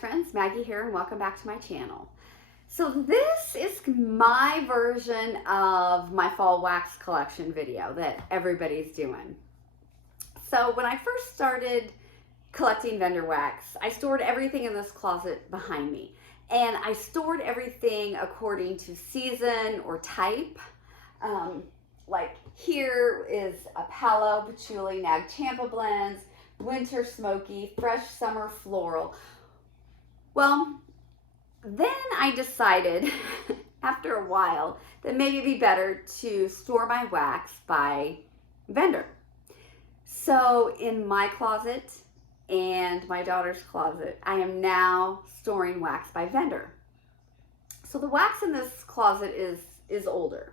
friends, Maggie here, and welcome back to my channel. So this is my version of my fall wax collection video that everybody's doing. So when I first started collecting vendor wax, I stored everything in this closet behind me. And I stored everything according to season or type. Like here is a Palo Patchouli Nag Champa blends, winter smoky, fresh summer floral. Well, then I decided after a while that maybe it'd be better to store my wax by vendor. So in my closet and my daughter's closet, I am now storing wax by vendor. So the wax in this closet is older.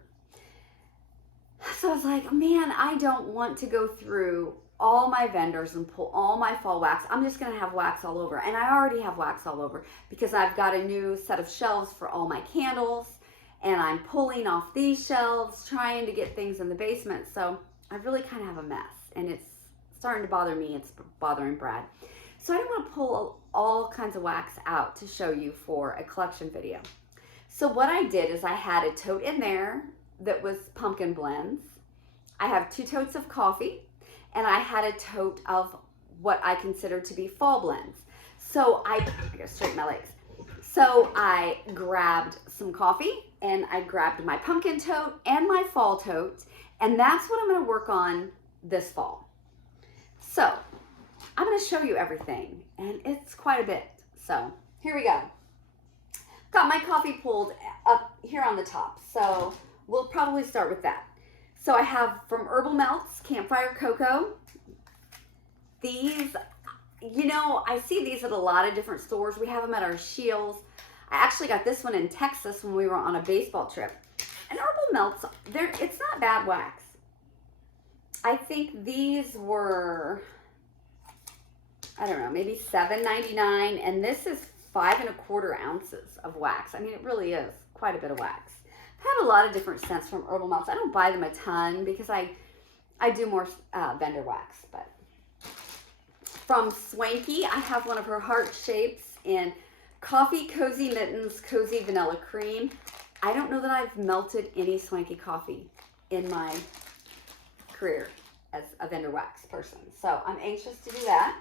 So I was like, man, I don't want to go through all my vendors and pull all my fall wax. I'm just gonna have wax all over. And I already have wax all over because I've got a new set of shelves for all my candles, and I'm pulling off these shelves, trying to get things in the basement. So I really kind of have a mess, and it's starting to bother me. It's bothering Brad. So I didn't want to pull all kinds of wax out to show you for a collection video. So what I did is I had a tote in there that was pumpkin blends. I have 2 totes of coffee, and I had a tote of what I consider to be fall blends. So I gotta straighten my legs. So I grabbed some coffee, and I grabbed my pumpkin tote and my fall tote, and that's what I'm gonna work on this fall. So I'm gonna show you everything, and it's quite a bit. So here we go. Got my coffee pulled up here on the top, so we'll probably start with that. So I have from Herbal Melts, Campfire Cocoa. These, you know, I see these at a lot of different stores. We have them at our Shields. I actually got this one in Texas when we were on a baseball trip. And Herbal Melts, it's not bad wax. I think these were, I don't know, maybe $7.99, and this is 5 1/4 ounces of wax. I mean, it really is quite a bit of wax. I've had a lot of different scents from Herbal Melts. I don't buy them a ton because I do more vendor wax. But from Swanky, I have one of her heart shapes in Coffee Cozy Mittens Cozy Vanilla Cream. I don't know that I've melted any Swanky coffee in my career as a vendor wax person. So I'm anxious to do that.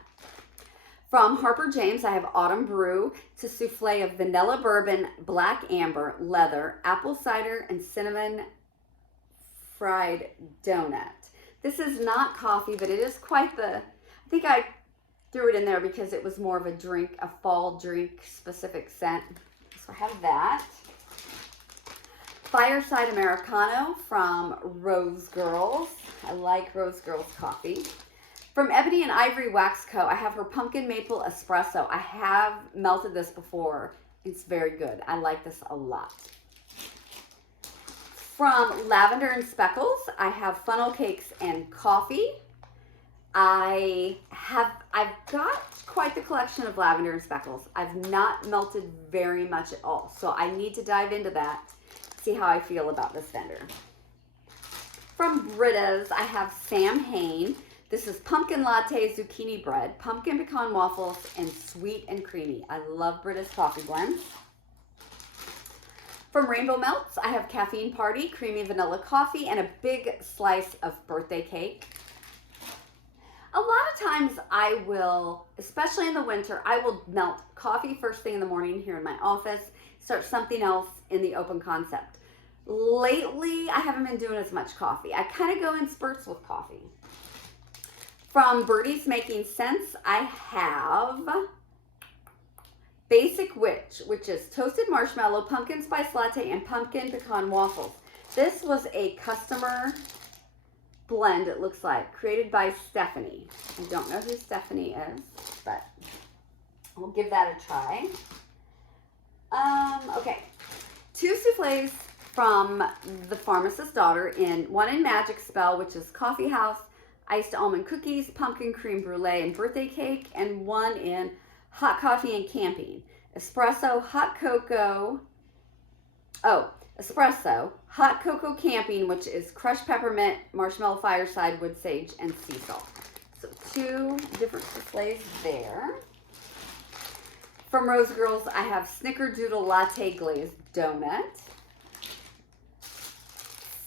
From Harper James, I have Autumn Brew to souffle of vanilla bourbon, black amber, leather, apple cider, and cinnamon fried donut. This is not coffee, but it is quite the, I think I threw it in there because it was more of a drink, a fall drink specific scent. So I have that. Fireside Americano from Rose Girls. I like Rose Girls coffee. From Ebony and Ivory Wax Co., I have her Pumpkin Maple Espresso. I have melted this before. It's very good. I like this a lot. From Lavender and Speckles, I have funnel cakes and coffee. I've got quite the collection of Lavender and Speckles. I've not melted very much at all, so I need to dive into that, see how I feel about this vendor. From Britta's, I have Sam Hain. This is pumpkin latte zucchini bread, pumpkin pecan waffles, and sweet and creamy. I love Britta's coffee blends. From Rainbow Melts, I have Caffeine Party, creamy vanilla coffee, and a big slice of birthday cake. A lot of times I will, especially in the winter, I will melt coffee first thing in the morning here in my office, start something else in the open concept. Lately, I haven't been doing as much coffee. I kind of go in spurts with coffee. From Birdie's Making Sense, I have Basic Witch, which is toasted marshmallow, pumpkin spice latte, and pumpkin pecan waffles. This was a customer blend, it looks like, created by Stephanie. I don't know who Stephanie is, but we'll give that a try. Okay, 2 souffles from The Pharmacist's Daughter, one in Magic Spell, which is Coffee House, iced almond cookies, pumpkin cream brulee, and birthday cake, and one in hot coffee and camping. Espresso, hot cocoa, espresso, hot cocoa camping, which is crushed peppermint, marshmallow fireside, wood sage, and sea salt. So 2 different souffles there. From Rose Girls, I have Snickerdoodle Latte Glazed Donut.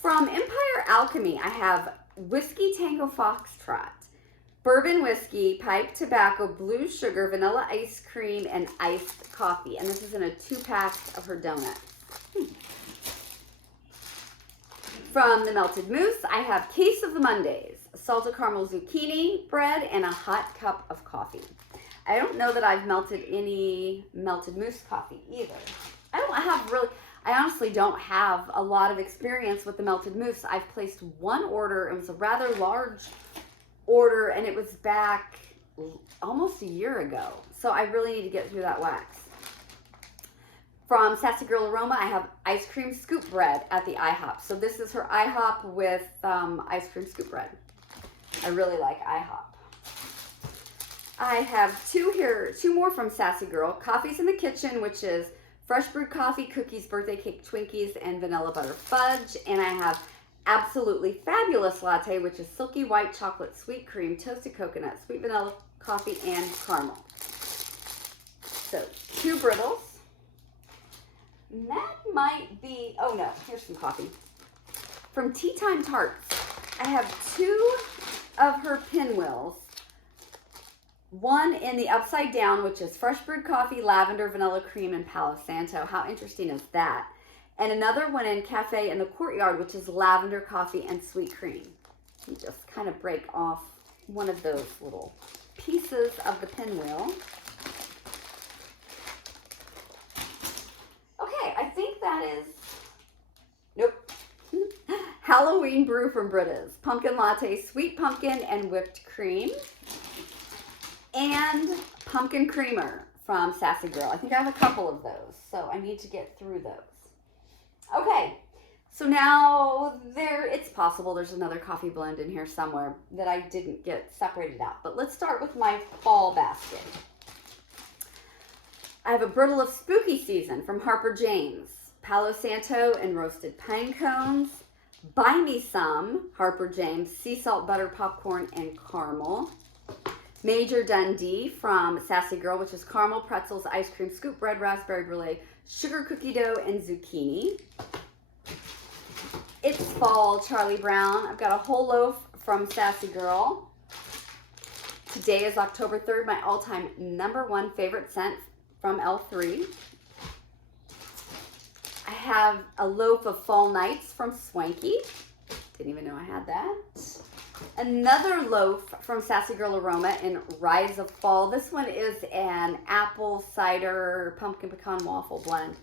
From Empire Alchemy, I have Whiskey Tango Foxtrot, Bourbon Whiskey, Pipe Tobacco, Blue Sugar, Vanilla Ice Cream, and Iced Coffee. And this is in a 2-pack of her donuts. From the Melted Mousse, I have Case of the Mondays, Salted Caramel Zucchini Bread, and a hot cup of coffee. I don't know that I've melted any Melted Mousse coffee either. I honestly don't have a lot of experience with the Melted Mousse. I've placed one order. It was a rather large order, and it was back almost a year ago. So I really need to get through that wax. From Sassy Girl Aroma, I have ice cream scoop bread at the IHOP. So this is her IHOP with ice cream scoop bread. I really like IHOP. I have two more from Sassy Girl. Coffee's in the Kitchen, which is fresh brewed coffee, cookies, birthday cake Twinkies, and vanilla butter fudge. And I have Absolutely Fabulous Latte, which is silky white chocolate sweet cream, toasted coconut, sweet vanilla coffee, and caramel. So 2 brittles. And that might be, oh no, here's some coffee. From Tea Time Tarts, I have 2 of her pinwheels. One in the upside down, which is fresh brewed coffee, lavender, vanilla cream, and Palo Santo. How interesting is that? And another one in Cafe in the Courtyard, which is lavender coffee and sweet cream. You just kind of break off one of those little pieces of the pinwheel. Okay, I think that is, nope. Halloween Brew from Britta's. Pumpkin latte, sweet pumpkin and whipped cream. And pumpkin creamer from Sassy Girl. I think I have a couple of those, so I need to get through those. Okay, so now it's possible there's another coffee blend in here somewhere that I didn't get separated out. But let's start with my fall basket. I have a brittle of Spooky Season from Harper James, Palo Santo and roasted pine cones, Buy Me Some, Harper James, sea salt butter popcorn and caramel, Major Dundee from Sassy Girl, which is caramel pretzels, ice cream, scoop bread, raspberry brulee, sugar cookie dough, and zucchini. It's fall, Charlie Brown. I've got a whole loaf from Sassy Girl. Today is October 3rd, my all-time #1 favorite scent from L3. I have a loaf of Fall Nights from Swanky. Didn't even know I had that. Another loaf from Sassy Girl Aroma in Rise of Fall. This one is an apple cider pumpkin pecan waffle blend.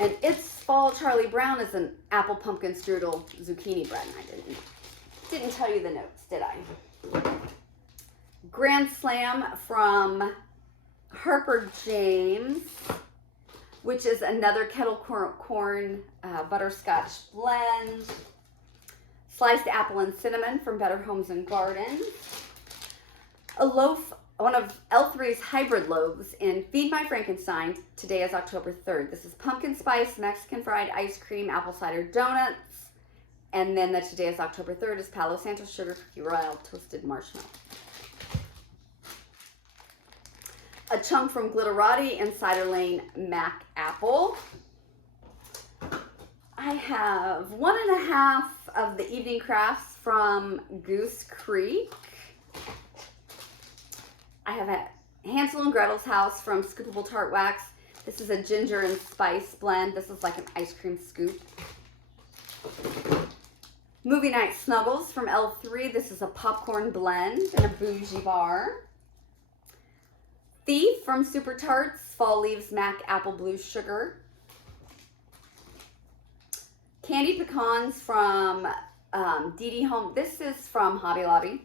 And It's Fall Charlie Brown is an apple pumpkin strudel zucchini bread. I didn't tell you the notes, did I? Grand Slam from Harper James, which is another kettle corn butterscotch blend. Sliced apple and cinnamon from Better Homes and Gardens. A loaf, one of L3's hybrid loaves in Feed My Frankenstein. Today is October 3rd. This is pumpkin spice, Mexican fried ice cream, apple cider donuts. And then today is October 3rd is Palo Santo sugar cookie royal toasted marshmallow. A chunk from Glitterati and Cider Lane Mac Apple. I have 1.5 of the Evening Crafts from Goose Creek. I have a Hansel and Gretel's House from Scoopable Tart Wax. This is a ginger and spice blend. This is like an ice cream scoop. Movie Night Snuggles from L3. This is a popcorn blend and a bougie bar. Thief from Super Tarts. Fall Leaves Mac Apple Blue Sugar. Candy Pecans from DD Home. This is from Hobby Lobby.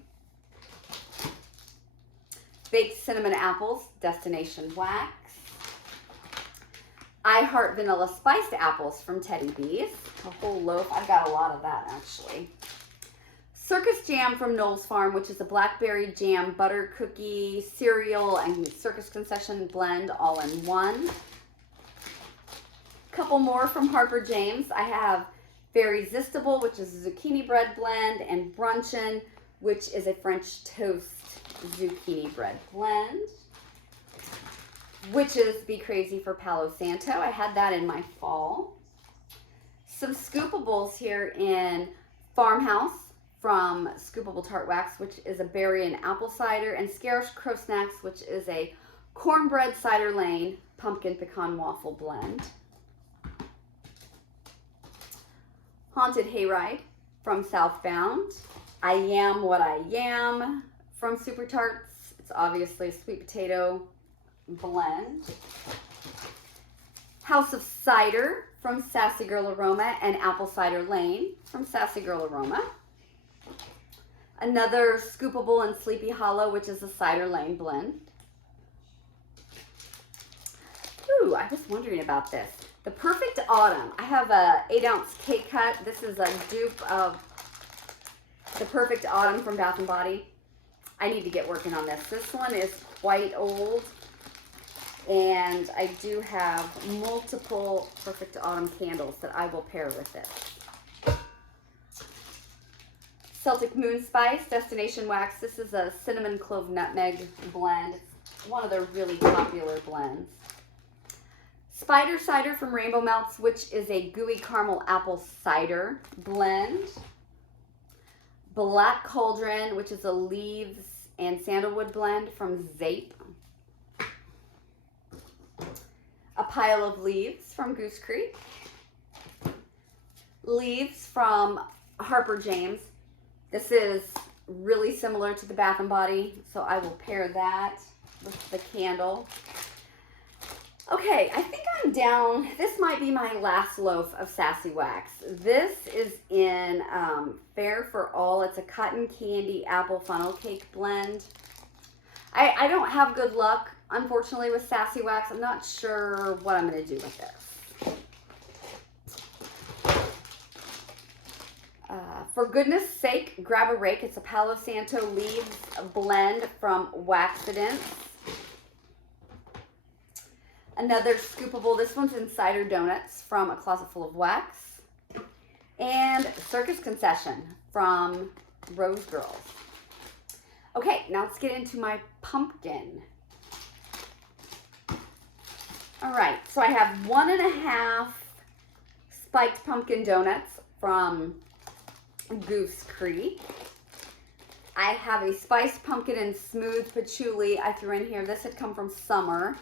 Baked Cinnamon Apples, Destination Wax. I Heart Vanilla Spiced Apples from Teddy Bees. A whole loaf. I've got a lot of that, actually. Circus Jam from Knowles Farm, which is a blackberry jam, butter cookie, cereal, and circus concession blend all in one. Couple more from Harper James. I have Verysistible, which is a zucchini bread blend, and Brunchin, which is a French toast zucchini bread blend. Witches Be Crazy for Palo Santo. I had that in my fall. Some scoopables here in Farmhouse from Scoopable Tart Wax, which is a berry and apple cider, and Scarecrow Snacks, which is a cornbread cider lane pumpkin pecan waffle blend. Haunted Hayride from Southbound. I Yam What I Yam from Super Tarts. It's obviously a sweet potato blend. House of Cider from Sassy Girl Aroma, and Apple Cider Lane from Sassy Girl Aroma. Another Scoopable and Sleepy Hollow, which is a Cider Lane blend. Ooh, I was wondering about this. The Perfect Autumn. I have a 8-ounce cake cut. This is a dupe of the Perfect Autumn from Bath & Body. I need to get working on this. This one is quite old, and I do have multiple Perfect Autumn candles that I will pair with it. Celtic Moon Spice Destination Wax. This is a cinnamon clove nutmeg blend. It's one of their really popular blends. Spider Cider from Rainbow Melts, which is a gooey caramel apple cider blend. Black Cauldron, which is a leaves and sandalwood blend from Zape. A Pile of Leaves from Goose Creek. Leaves from Harper James. This is really similar to the Bath & Body, so I will pair that with the candle. Okay, I think I'm down. This might be my last loaf of Sassy Wax. This is in Fair for All. It's a cotton candy apple funnel cake blend. I don't have good luck, unfortunately, with Sassy Wax. I'm not sure what I'm going to do with this. For goodness sake, grab a rake. It's a Palo Santo Leaves blend from Waxident. Another Scoopable. This one's in Cider Donuts from A Closet Full of Wax. And Circus Concession from Rose Girls. Okay, now let's get into my pumpkin. All right, so I have 1.5 spiked pumpkin donuts from Goose Creek. I have a spiced pumpkin and smooth patchouli I threw in here. This had come from Summer.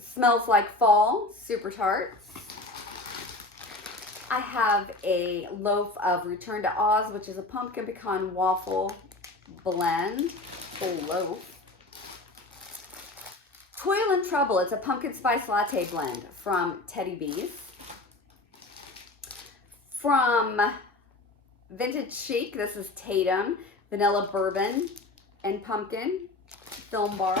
Smells Like Fall, Super Tarts. I have a loaf of Return to Oz, which is a pumpkin pecan waffle blend. Full loaf. Toil and Trouble, it's a pumpkin spice latte blend from Teddy Bees. From Vintage Chic, this is Tatum, vanilla bourbon and pumpkin film bar.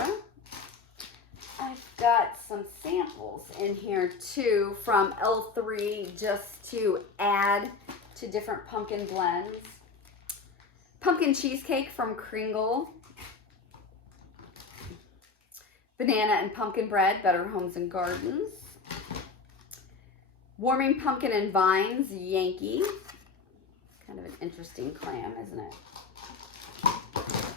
I've got some samples in here too from L3 just to add to different pumpkin blends. Pumpkin cheesecake from Kringle. Banana and pumpkin bread, Better Homes and Gardens. Warming pumpkin and vines, Yankee. Kind of an interesting clam, isn't it?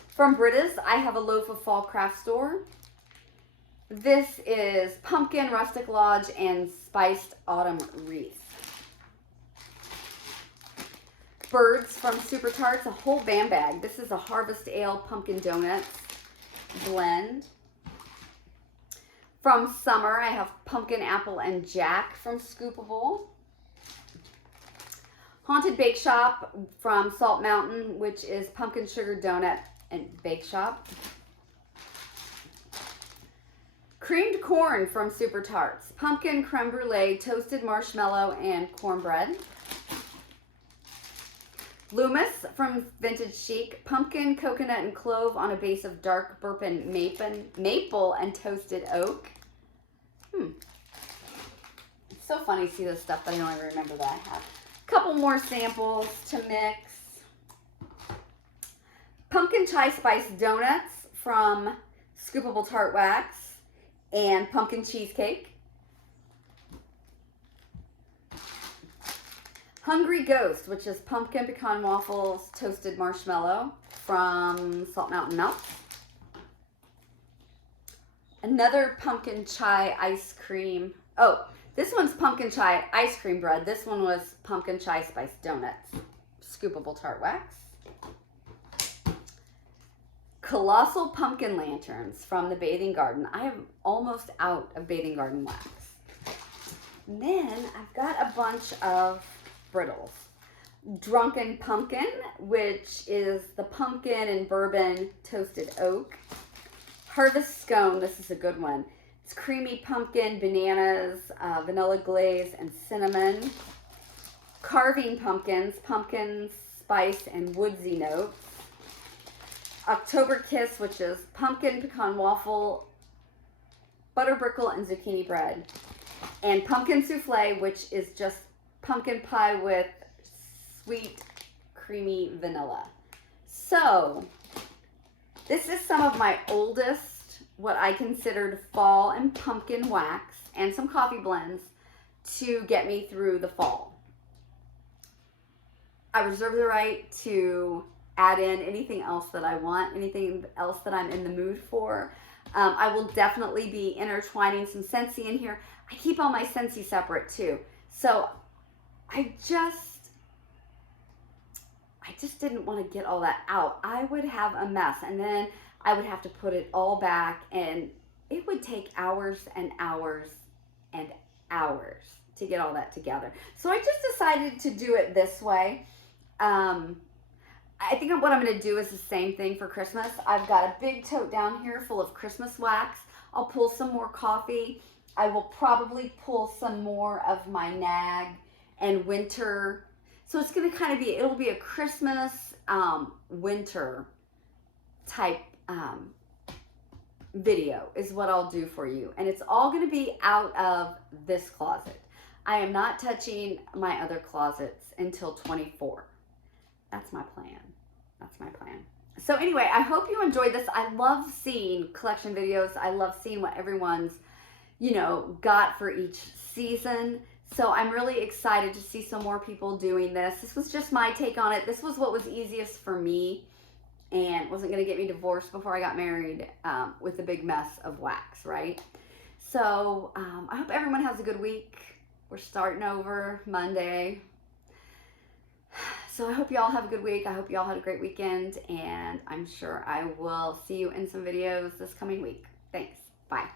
From Britta's, I have a loaf of Fall Craft Store. This is Pumpkin, Rustic Lodge, and Spiced Autumn Wreath. Birds from Super Tarts, a whole bam bag. This is a Harvest Ale Pumpkin Donuts blend. From Summer, I have Pumpkin, Apple, and Jack from Scoopable. Haunted Bake Shop from Salt Mountain, which is Pumpkin Sugar Donut and Bake Shop. Creamed Corn from Super Tarts. Pumpkin, creme brulee, toasted marshmallow, and cornbread. Loomis from Vintage Chic. Pumpkin, coconut, and clove on a base of dark bourbon maple and toasted oak. It's so funny to see this stuff that I don't even remember that I have. A couple more samples to mix. Pumpkin Chai Spice Donuts from Scoopable Tart Wax and Pumpkin Cheesecake. Hungry Ghost, which is pumpkin pecan waffles, toasted marshmallow from Salt Mountain Melts. Another pumpkin chai ice cream. Oh, this one's pumpkin chai ice cream bread. This one was pumpkin chai spice donuts. Scoopable tart wax. Colossal pumpkin lanterns from the Bathing Garden. I am almost out of Bathing Garden wax. And then I've got a bunch of brittles. Drunken Pumpkin, which is the pumpkin and bourbon toasted oak. Harvest Scone, this is a good one. It's creamy pumpkin, bananas, vanilla glaze, and cinnamon. Carving Pumpkins, pumpkin spice and woodsy notes. October Kiss, which is pumpkin pecan waffle, butter brickle, and zucchini bread. And Pumpkin Souffle, which is just pumpkin pie with sweet, creamy vanilla. So, this is some of my oldest, what I considered fall and pumpkin wax, and some coffee blends to get me through the fall. I reserve the right to add in anything else that I want, anything else that I'm in the mood for. I will definitely be intertwining some Scentsy in here. I keep all my Scentsy separate too. So I just didn't want to get all that out. I would have a mess, and then I would have to put it all back, and it would take hours and hours and hours to get all that together. So I just decided to do it this way. I think what I'm going to do is the same thing for Christmas. I've got a big tote down here full of Christmas wax. I'll pull some more coffee. I will probably pull some more of my nag and winter. So it's going to kind of be, it'll be a Christmas, winter type video is what I'll do for you. And it's all going to be out of this closet. I am not touching my other closets until 24. That's my plan. That's my plan. So anyway, I hope you enjoyed this. I love seeing collection videos. I love seeing what everyone's, got for each season. So I'm really excited to see some more people doing this. This was just my take on it. This was what was easiest for me and wasn't going to get me divorced before I got married with a big mess of wax, right? So I hope everyone has a good week. We're starting over Monday. So I hope you all have a good week. I hope you all had a great weekend, and I'm sure I will see you in some videos this coming week. Thanks. Bye.